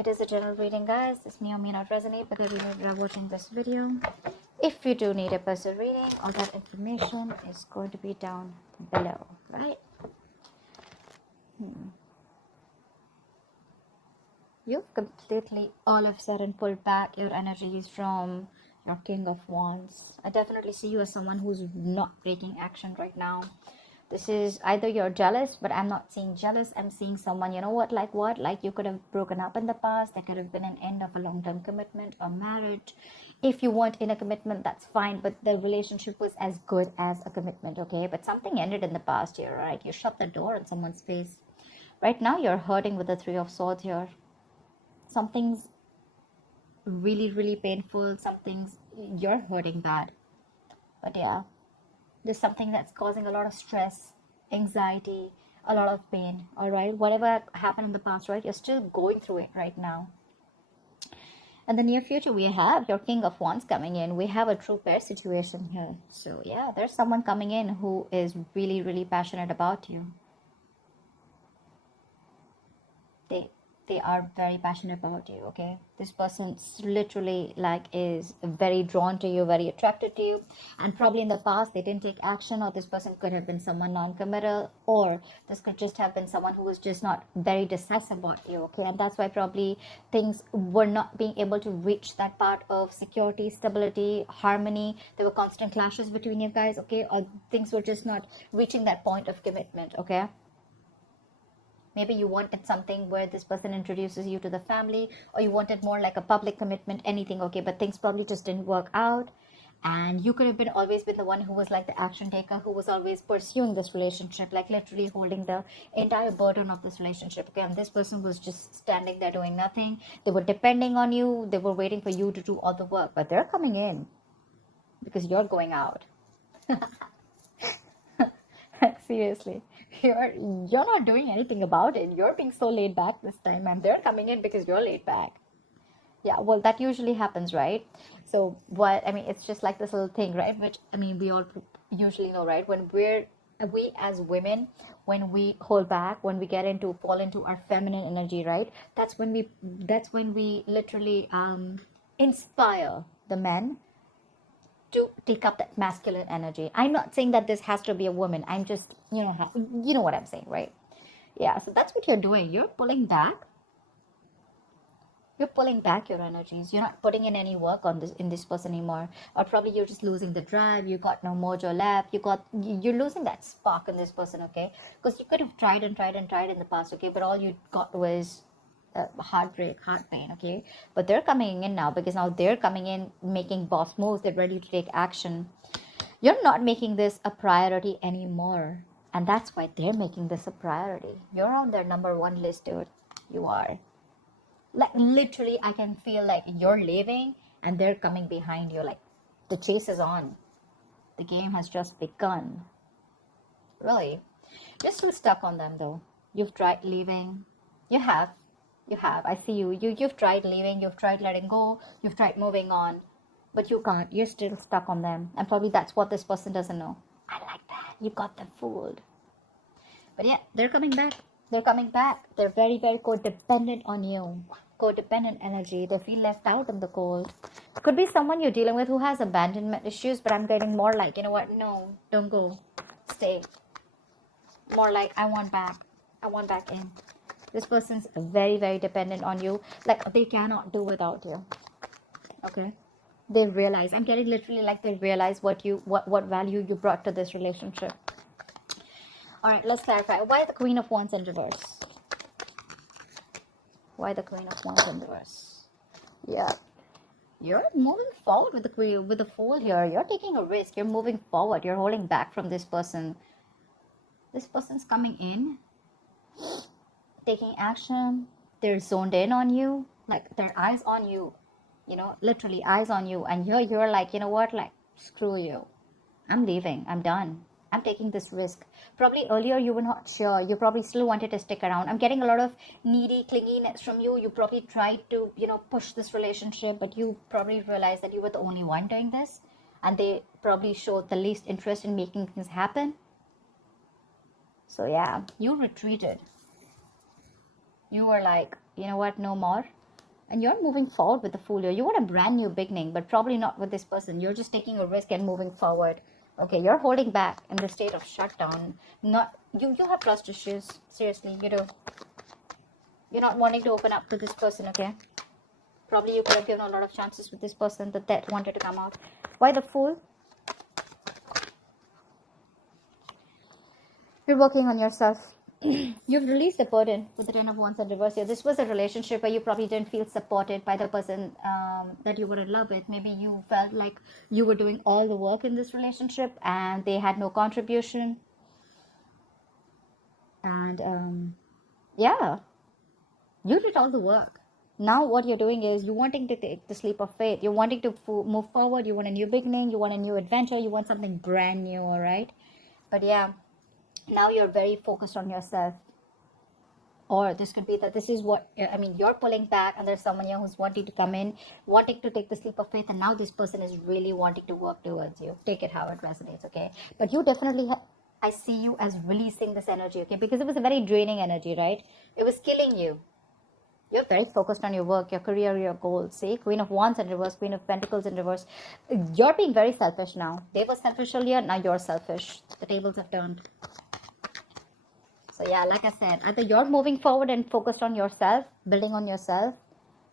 It is a general reading, guys. This may or may not resonate, but you are watching this video. If you do need a personal reading, all that information is going to be down below, right? You've completely, all of a sudden, pulled back your energies from your King of Wands. I definitely see you as someone who's not taking action right now. This is either you're jealous, but I'm not seeing jealous. I'm seeing someone, you know what, like you could have broken up in the past. There could have been an end of a long-term commitment or marriage. If you weren't in a commitment, that's fine, but the relationship was as good as a commitment, okay? But something ended in the past here, right? You shut the door on someone's face. Right now, you're hurting with the Three of Swords here. Something's really, really painful. Something's, you're hurting bad. But yeah. There's something that's causing a lot of stress, anxiety, a lot of pain, all right? Whatever happened in the past, right? You're still going through it right now. In the near future, we have your King of Wands coming in. We have a true pair situation here. So yeah, there's someone coming in who is really, really passionate about you. They are very passionate about you, okay? This person literally is very drawn to you, very attracted to you, and probably in the past they didn't take action, or this person could have been someone non-committal, or this could just have been someone who was just not very decisive about you, okay? And that's why probably things were not being able to reach that part of security, stability, harmony. There were constant clashes between you guys, okay? Or things were just not reaching that point of commitment, okay? Maybe you wanted something where this person introduces you to the family, or you wanted more like a public commitment, anything, okay? But things probably just didn't work out. And you could have always been the one who was like the action taker, who was always pursuing this relationship, like literally holding the entire burden of this relationship, okay? And this person was just standing there doing nothing. They were depending on you. They were waiting for you to do all the work. But they're coming in because you're going out. Seriously, you're not doing anything about it. You're being so laid back this time, and they're coming in because you're laid back. Yeah, well, that usually happens, right? So what I mean, it's just like this little thing, right? Which I mean, we all usually know, right? When we as women, when we hold back, when we fall into our feminine energy, right? That's when we literally inspire the men to take up that masculine energy. I'm not saying that this has to be a woman. I'm just, you know what I'm saying, right? Yeah, so that's what you're doing. You're pulling back. You're pulling back your energies. You're not putting in any work on this person anymore. Or probably you're just losing the drive. You got no mojo left. You're losing that spark in this person, okay? Because you could have tried and tried and tried in the past, okay? But all you got was heartbreak, heart pain, okay? But they're coming in now, because now they're coming in making boss moves. They're ready to take action. You're not making this a priority anymore, and that's why they're making this a priority. You're on their number one list, dude. You are. Like literally, I can feel like you're leaving and they're coming behind you. Like the chase is on. The game has just begun. Really. You're still stuck on them though. You've tried leaving. You have. I see you. You've tried leaving. You've tried letting go. You've tried moving on. But you can't. You're still stuck on them. And probably that's what this person doesn't know. I like that. You got them fooled. But yeah, they're coming back. They're coming back. They're very, very codependent on you. Codependent energy. They feel left out in the cold. Could be someone you're dealing with who has abandonment issues, but I'm getting more like, you know what? No, don't go. Stay. More like, I want back. I want back in. This person's very, very dependent on you. Like, they cannot do without you. Okay? They realize. I'm getting literally like they realize what value you brought to this relationship. All right, let's clarify. Why the Queen of Wands in reverse? Why the Queen of Wands in reverse? Yeah. You're moving forward with the Fool here. You're taking a risk. You're moving forward. You're holding back from this person. This person's coming in, taking action. They're zoned in on you. Like, their eyes on you. You know, literally eyes on you. And you're like, you know what? Like, screw you. I'm leaving. I'm done. I'm taking this risk. Probably earlier you were not sure. You probably still wanted to stick around. I'm getting a lot of needy clinginess from you. You probably tried to, push this relationship, but you probably realized that you were the only one doing this. And they probably showed the least interest in making things happen. So yeah, you retreated. You were like, you know what, no more. And you're moving forward with the Fool here. You want a brand new beginning, but probably not with this person. You're just taking a risk and moving forward. Okay, you're holding back in the state of shutdown. Not you have trust issues. Seriously, you do. You're not wanting to open up to this person, okay? Probably you could have given a lot of chances with this person that wanted to come out. Why the Fool? You're working on yourself. You've released the burden with the Ten of Wands and reverse here. This was a relationship where you probably didn't feel supported by the person that you were in love with. Maybe you felt like you were doing all the work in this relationship and they had no contribution. And yeah, you did all the work. Now what you're doing is you're wanting to take the leap of faith. You're wanting to move forward. You want a new beginning. You want a new adventure. You want something brand new, all right? But yeah, now you're very focused on yourself. Or this could be that this is what, I mean, you're pulling back and there's someone here who's wanting to come in, wanting to take the leap of faith. And now this person is really wanting to work towards you. Take it how it resonates, okay? But you definitely I see you as releasing this energy, okay? Because it was a very draining energy, right? It was killing you. You're very focused on your work, your career, your goals. See, Queen of Wands in reverse, Queen of Pentacles in reverse. You're being very selfish now. They were selfish earlier, now you're selfish. The tables have turned. So yeah, like I said, either you're moving forward and focused on yourself, building on yourself,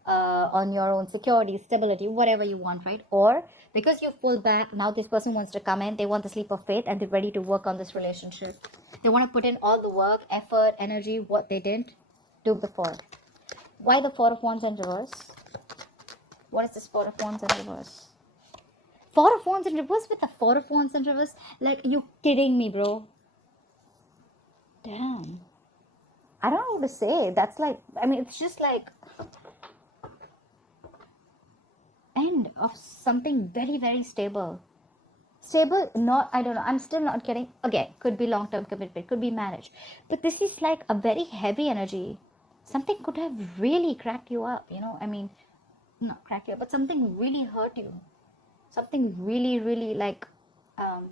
on your own security, stability, whatever you want, right? Or because you pulled back, now this person wants to come in, they want the leap of faith and they're ready to work on this relationship. They want to put in all the work, effort, energy, what they didn't do before. Why the Four of Wands in reverse? What is this Four of Wands in reverse? Four of Wands in reverse with the Four of Wands in reverse? Like, are you kidding me, bro? Damn. I don't know what to say. That's like, I mean, it's just like end of something very, very stable. Stable, not, I don't know. I'm still not getting, again, could be long-term commitment, could be marriage. But this is like a very heavy energy. Something could have really cracked you up, you know. I mean, not cracked you up, but something really hurt you. Something really, really like, yeah,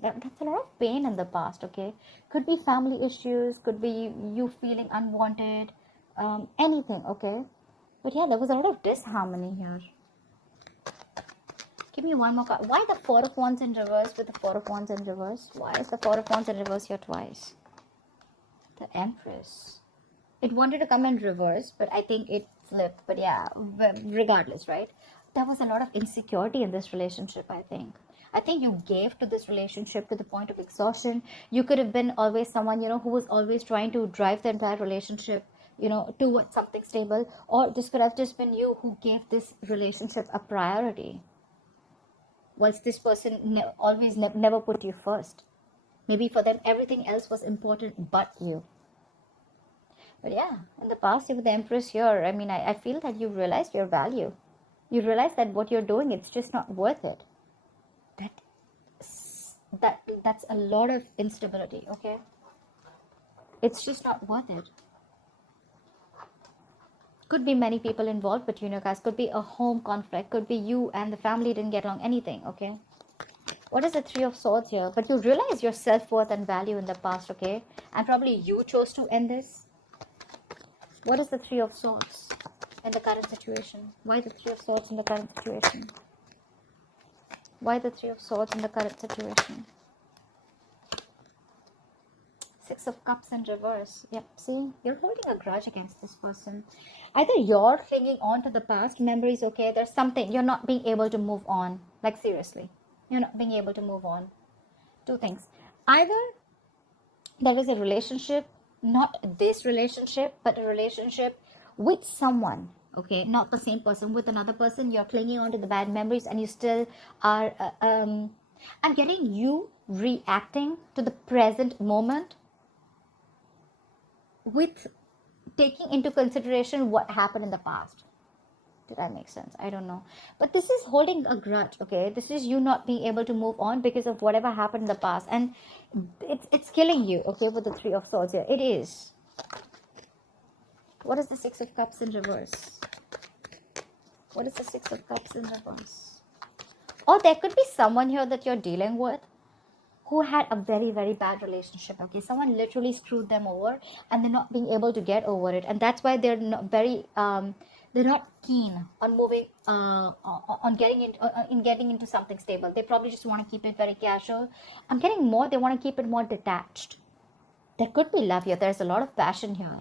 that's a lot of pain in the past, okay? Could be family issues, could be you feeling unwanted, anything, okay? But yeah, there was a lot of disharmony here. Give me one more card. Why the Four of Wands in reverse with the Four of Wands in reverse? Why is the Four of Wands in reverse here twice? The Empress. It wanted to come in reverse, but I think it flipped. But yeah, regardless, right? There was a lot of insecurity in this relationship, I think. I think you gave to this relationship to the point of exhaustion. You could have been always someone, you know, who was always trying to drive the entire relationship, you know, towards something stable. Or this could have just been you who gave this relationship a priority. Whilst this person always never put you first. Maybe for them, everything else was important but you. But yeah, in the past, with the Empress here, I mean, I feel that you realized your value. You realize that what you're doing, it's just not worth it. That's a lot of instability, okay? It's just not worth it. Could be many people involved between you guys. Could be a home conflict. Could be you and the family didn't get along. Anything, okay? What is the Three of Swords here? But you realize your self-worth and value in the past, okay? And probably you chose to end this. What is the Three of Swords in the current situation? Why the Three of Swords in the current situation? Why the Three of Swords in the current situation? Six of Cups in reverse. Yep, see, you're holding a grudge against this person. Either you're clinging on to the past memories, okay? There's something, you're not being able to move on. Like, seriously. You're not being able to move on. Two things. Either there was a relationship, not this relationship, but a relationship with someone, okay? Not the same person, with another person. You're clinging on to the bad memories and you still are, I'm getting you reacting to the present moment with taking into consideration what happened in the past. Did that make sense? I don't know. But this is holding a grudge, okay? This is you not being able to move on because of whatever happened in the past. And it's killing you, okay, with the Three of Swords here. It is. What is the Six of Cups in reverse? What is the Six of Cups in reverse? Or there could be someone here that you're dealing with who had a very, very bad relationship. Okay, someone literally screwed them over, and they're not being able to get over it, and that's why they're not very they're not keen on moving on getting in getting into something stable. They probably just want to keep it very casual. I'm getting more, they want to keep it more detached. There could be love here, there's a lot of passion here,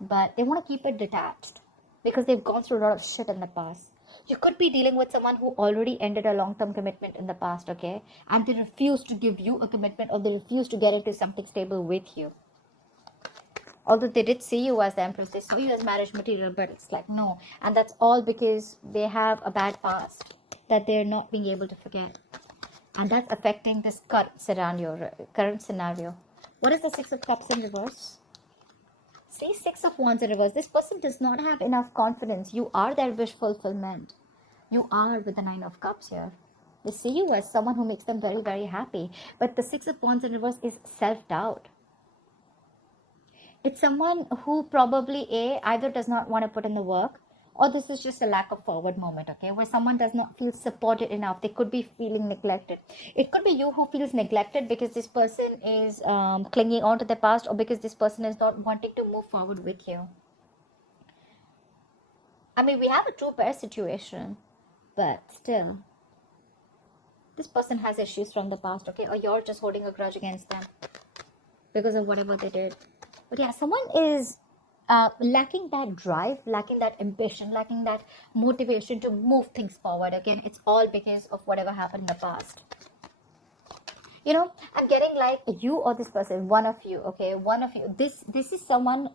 but they want to keep it detached because they've gone through a lot of shit in the past. You could be dealing with someone who already ended a long-term commitment in the past, okay, and they refuse to give you a commitment, or they refuse to get into something stable with you. Although they did see you as the empress, they saw you as marriage material, but it's like no. And that's all because they have a bad past that they're not being able to forget, and that's affecting this current scenario. What is the Six of Cups in reverse? See, Six of Wands in reverse. This person does not have enough confidence. You are their wish fulfillment. You are with the Nine of Cups here. They see you as someone who makes them very, very happy. But the Six of Wands in reverse is self-doubt. It's someone who probably either does not want to put in the work, or this is just a lack of forward moment, okay, where someone does not feel supported enough. They could be feeling neglected. It could be you who feels neglected because this person is clinging on to the past, or because this person is not wanting to move forward with you. I mean, we have a true pair situation, but still, this person has issues from the past, okay, or you're just holding a grudge against them because of whatever they did. But yeah, someone is lacking that drive, lacking that ambition, lacking that motivation to move things forward. Again, it's all because of whatever happened in the past. You know, I'm getting like you or this person, one of you, okay, one of you. This is someone,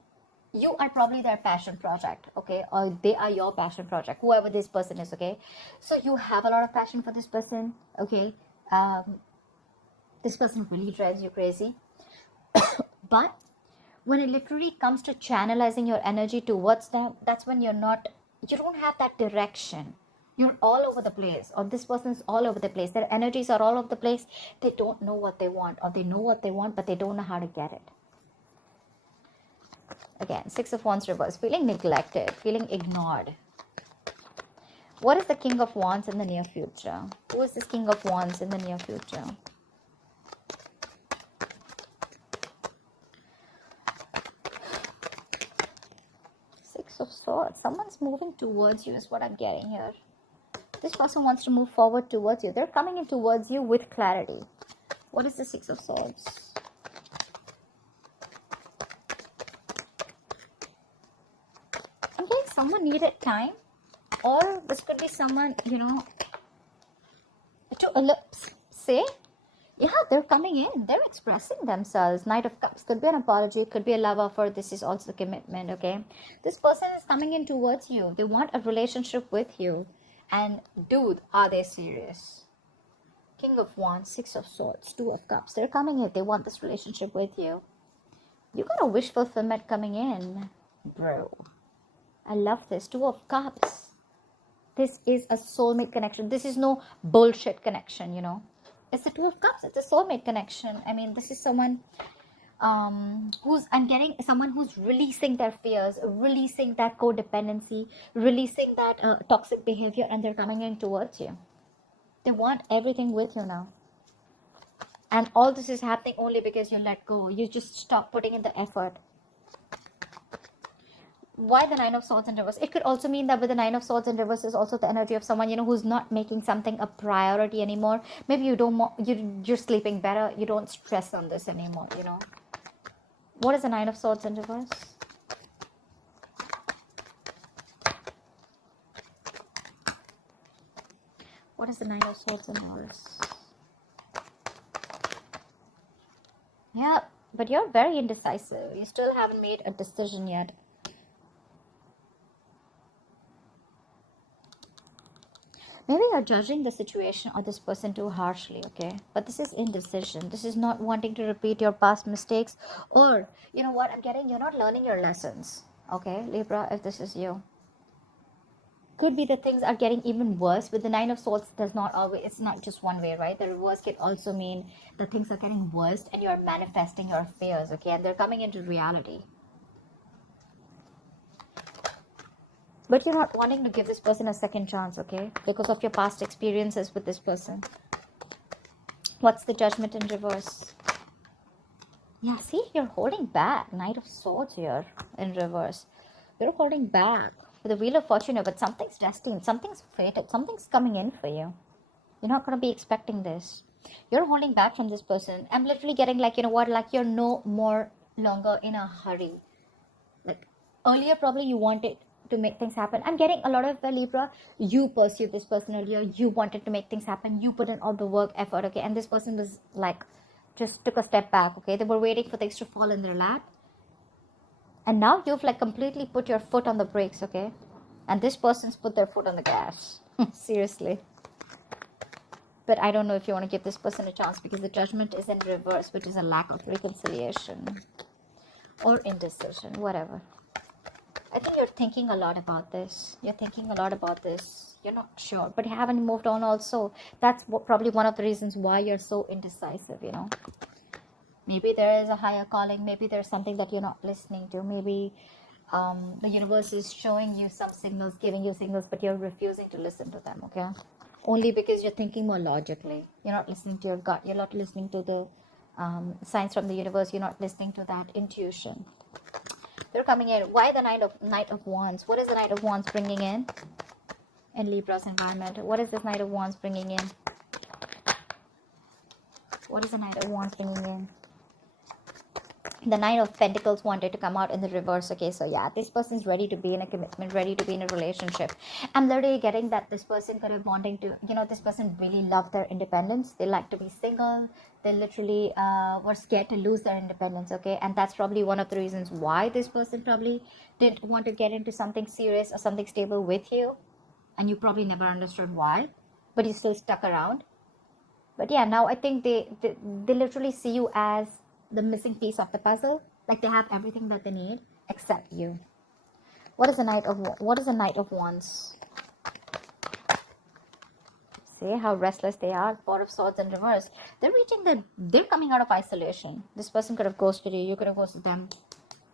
you are probably their passion project, okay, or they are your passion project, whoever this person is, okay. So you have a lot of passion for this person, okay. This person really drives you crazy. But when it literally comes to channelizing your energy towards them, that's when you don't have that direction. You're all over the place, or this person's all over the place. Their energies are all over the place. They don't know what they want, or they know what they want, but they don't know how to get it. Again, Six of Wands reverse, feeling neglected, feeling ignored. What is the King of Wands in the near future? Who is this King of Wands in the near future? Of Swords. Someone's moving towards you is what I'm getting here. This person wants to move forward towards you. They're coming in towards you with clarity. What is the Six of Swords? I'm getting someone needed time, or this could be someone, you know, to say, yeah, they're coming in, they're expressing themselves. Knight of Cups could be an apology, could be a love offer. This is also commitment, okay. This person is coming in towards you. They want a relationship with you, and dude, are they serious? King of Wands, Six of Swords, Two of Cups. They're coming in, they want this relationship with you. You got a wish fulfillment coming in, bro. I love this. Two of Cups. This is a soulmate connection. This is no bullshit connection, you know. It's the Two of Cups. It's a soulmate connection. I mean, this is someone I'm getting someone who's releasing their fears, releasing that codependency, releasing that toxic behavior, and they're coming in towards you. They want everything with you now. And all this is happening only because you let go. You just stop putting in the effort. Why the Nine of Swords in reverse? It could also mean that with the Nine of Swords in reverse is also the energy of someone, you know, who's not making something a priority anymore. Maybe you don't you're sleeping better. You don't stress on this anymore, you know. What is the Nine of Swords in reverse? What is the Nine of Swords in reverse? Yeah, but you're very indecisive. You still haven't made a decision yet. Maybe you're judging the situation or this person too harshly, okay? But this is indecision. This is not wanting to repeat your past mistakes. Or, you know what I'm getting? You're not learning your lessons, okay? Libra, if this is you. Could be that things are getting even worse. With the Nine of Swords, it's not just one way, right? The reverse can also mean that things are getting worse and you're manifesting your fears, okay? And they're coming into reality. But you're not wanting to give this person a second chance, okay? Because of your past experiences with this person. What's the Judgment in reverse? Yeah, see, you're holding back. Knight of Swords here in reverse. You're holding back with the Wheel of Fortune, but something's destined, something's fated, something's coming in for you. You're not going to be expecting this. You're holding back from this person. I'm literally getting like, you know what, like you're no more longer in a hurry. Like earlier, probably you wanted to make things happen. I'm getting a lot of the Libra. You pursued this person earlier. You wanted to make things happen. You put in all the work, effort, okay? And this person was like, just took a step back, okay? They were waiting for things to fall in their lap. And now you've like completely put your foot on the brakes, okay? And this person's put their foot on the gas. Seriously. But I don't know if you want to give this person a chance because the Judgment is in reverse, which is a lack of reconciliation or indecision, whatever. I think you're thinking a lot about this. You're thinking a lot about this. You're not sure, but you haven't moved on also. That's probably one of the reasons why you're so indecisive, you know. Maybe there is a higher calling. Maybe there's something that you're not listening to. Maybe the universe is showing you some signals, giving you signals, but you're refusing to listen to them, okay? Only because you're thinking more logically. You're not listening to your gut. You're not listening to the signs from the universe. You're not listening to that intuition. They're coming in. Why the Knight of Wands? What is the Knight of Wands bringing in Libra's environment? What is this Knight of Wands bringing in? What is the Knight of Wands bringing in? The Nine of Pentacles wanted to come out in the reverse. Okay, so yeah, this person's ready to be in a commitment, ready to be in a relationship. I'm literally getting that this person could have wanting to, you know, this person really loved their independence. They like to be single. They literally were scared to lose their independence, okay? And that's probably one of the reasons why this person probably didn't want to get into something serious or something stable with you. And you probably never understood why, but you still stuck around. But yeah, now I think they literally see you as the missing piece of the puzzle. Like they have everything that they need except you. What is the Knight of Wands? See how restless they are. Four of Swords in reverse. They're coming out of isolation. This person could have ghosted you. You could have ghosted them.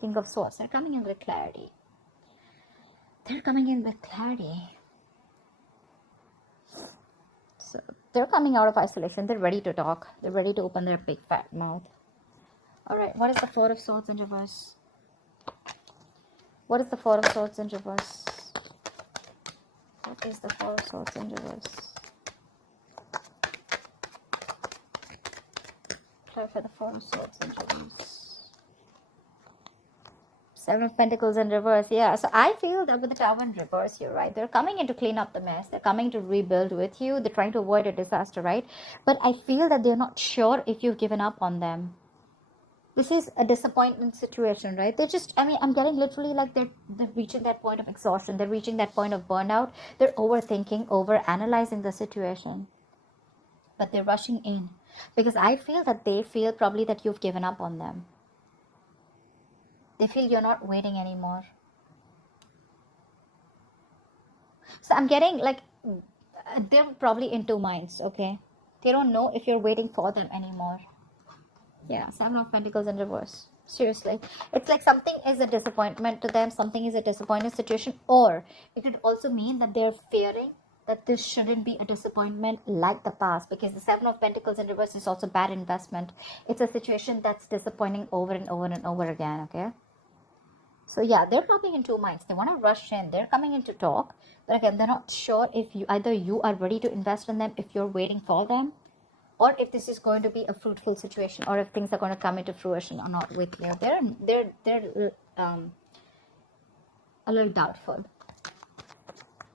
King of Swords. They're coming in with clarity. They're coming in with clarity. So they're coming out of isolation. They're ready to talk. They're ready to open their big fat mouth. Alright, what is the Four of Swords in reverse? What is the Four of Swords in reverse? What is the Four of Swords in reverse? Clarify the Four of Swords in reverse. Seven of Pentacles in reverse. Yeah, so I feel that with the Tower in reverse, you're right. They're coming in to clean up the mess. They're coming to rebuild with you. They're trying to avoid a disaster, right? But I feel that they're not sure if you've given up on them. This is a disappointment situation, right? They're just, I mean, I'm getting literally like they're reaching that point of exhaustion. They're reaching that point of burnout. They're overthinking, over-analyzing the situation. But they're rushing in. Because I feel that they feel probably that you've given up on them. They feel you're not waiting anymore. So I'm getting like, they're probably in two minds, okay? They don't know if you're waiting for them anymore. Yeah, Seven of Pentacles in reverse. Seriously. It's like something is a disappointment to them. Something is a disappointing situation. Or it could also mean that they're fearing that this shouldn't be a disappointment like the past. Because the Seven of Pentacles in reverse is also bad investment. It's a situation that's disappointing over and over and over again, okay? So yeah, they're probably in two minds. They want to rush in. They're coming in to talk. But again, they're not sure if either you are ready to invest in them, if you're waiting for them, or if this is going to be a fruitful situation, or if things are going to come into fruition or not with you. They're a little doubtful.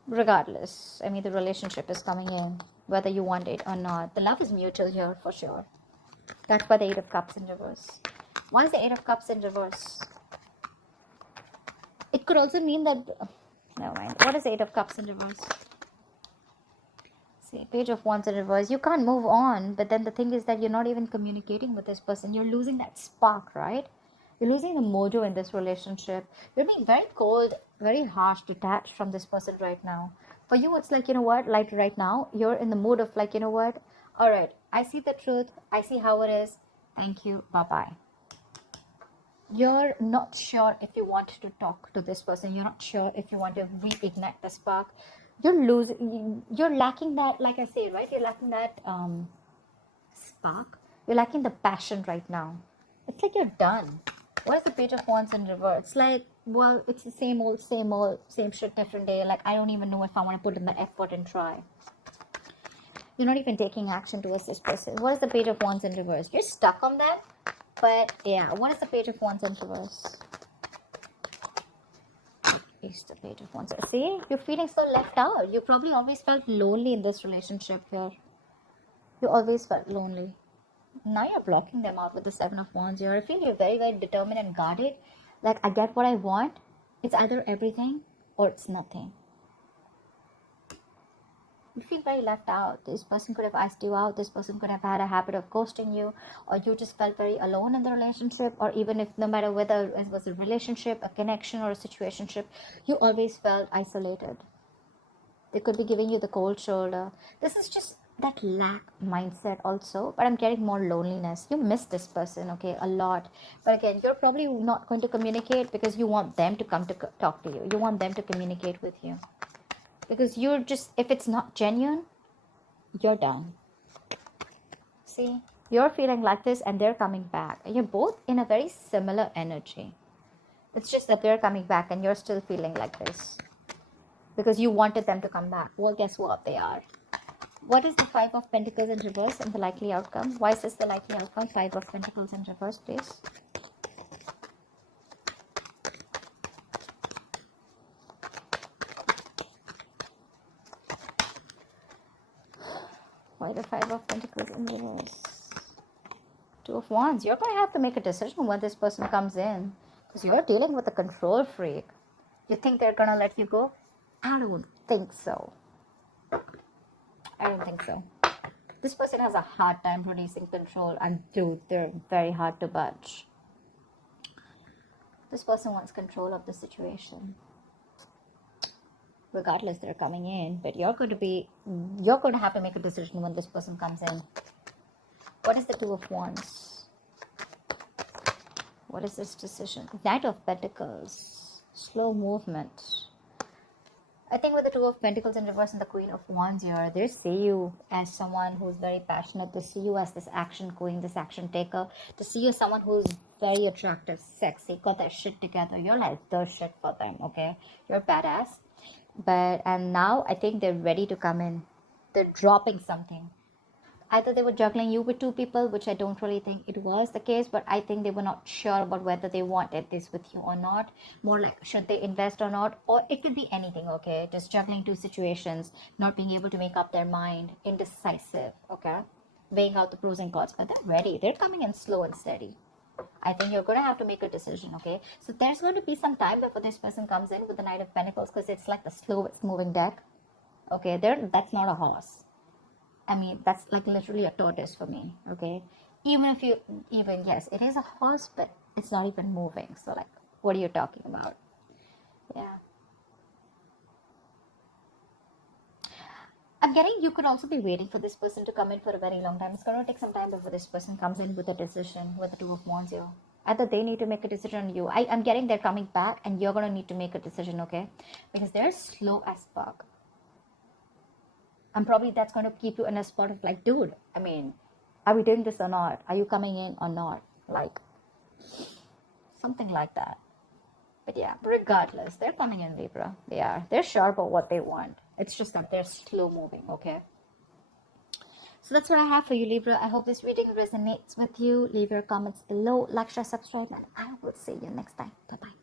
Regardless, I mean, the relationship is coming in, whether you want it or not. The love is mutual here for sure. That's why the Eight of Cups in reverse. Why is the Eight of Cups in reverse? It could also mean that... never mind. What is the Eight of Cups in reverse? Page of Wands in reverse. You can't move on, but then the thing is that you're not even communicating with this person. You're losing that spark, right? You're losing the mojo in this relationship. You're being very cold, very harsh, detached from this person right now. For you, it's like, you know what, like right now, you're in the mood of like, you know what, all right, I see the truth. I see how it is. Thank you. Bye-bye. You're not sure if you want to talk to this person. You're not sure if you want to reignite the spark. You're lacking that, like I say, right? You're lacking that spark. You're lacking the passion right now. It's like you're done. What is the Page of Wands in reverse? It's like, well, it's the same old, same shit, different day. Like, I don't even know if I want to put in the effort and try. You're not even taking action towards this person. What is the Page of Wands in reverse? You're stuck on that. But yeah, what is the Page of Wands in reverse? Is the Page of Wands. See, you're feeling so left out. You probably always felt lonely in this relationship here. You always felt lonely. Now you're blocking them out with the Seven of Wands here. I feel you're very, very determined and guarded. Like, I get what I want. It's either everything or it's nothing. You feel very left out. This person could have asked you out. This person could have had a habit of ghosting you, or you just felt very alone in the relationship, or even if no matter whether it was a relationship, a connection, or a situationship, you always felt isolated. They could be giving you the cold shoulder. This is just that lack mindset also, but I'm getting more loneliness. You miss this person, okay, a lot. But again, you're probably not going to communicate because you want them to come to talk to you. You want them to communicate with you. Because you're just, if it's not genuine, you're done. See, you're feeling like this and they're coming back. And you're both in a very similar energy. It's just that they're coming back and you're still feeling like this. Because you wanted them to come back. Well, guess what? They are. What is the Five of Pentacles in reverse and the likely outcome? Why is this the likely outcome? Five of Pentacles in reverse, please. Why the Five of Pentacles in reverse? Two of Wands. You're going to have to make a decision when this person comes in. Because you're dealing with a control freak. You think they're going to let you go? I don't think so. I don't think so. This person has a hard time releasing control. And dude, they're very hard to budge. This person wants control of the situation. Regardless, they're coming in, but you're going to have to make a decision when this person comes in. What is the Two of Wands? What is this decision? Knight of Pentacles. Slow movement. I think with the Two of Pentacles in reverse and the Queen of Wands here, they see you as someone who's very passionate. They see you as this action queen, this action taker. They see you as someone who's very attractive, sexy, got their shit together. You're like the shit for them, okay? You're badass. And now I think they're ready to come in. They're dropping something. Either they were juggling you with two people, which I don't really think it was the case, but I think they were not sure about whether they wanted this with you or not. More like, should they invest or not? Or it could be anything, okay? Just juggling two situations, not being able to make up their mind, indecisive, okay? Weighing out the pros and cons, but they're ready. They're coming in slow and steady. I think you're going to have to make a decision, okay? So there's going to be some time before this person comes in with the Knight of Pentacles, because it's like the slowest moving deck. Okay, that's not a horse. I mean, that's like literally a tortoise for me, okay? Yes, it is a horse, but it's not even moving. So like, what are you talking about? Yeah. I'm getting you could also be waiting for this person to come in for a very long time. It's going to take some time before this person comes in with a decision, with the Two of Wands here. Either they need to make a decision on you. I'm getting they're coming back and you're going to need to make a decision, okay? Because they're slow as fuck. And probably that's going to keep you in a spot of like, dude, I mean, are we doing this or not? Are you coming in or not? Like, something like that. But yeah, regardless, they're coming in, Libra. They are. They're sure about what they want. It's just that they're slow moving, okay? So that's what I have for you, Libra. I hope this reading resonates with you. Leave your comments below, like, share, subscribe, and I will see you next time. Bye-bye.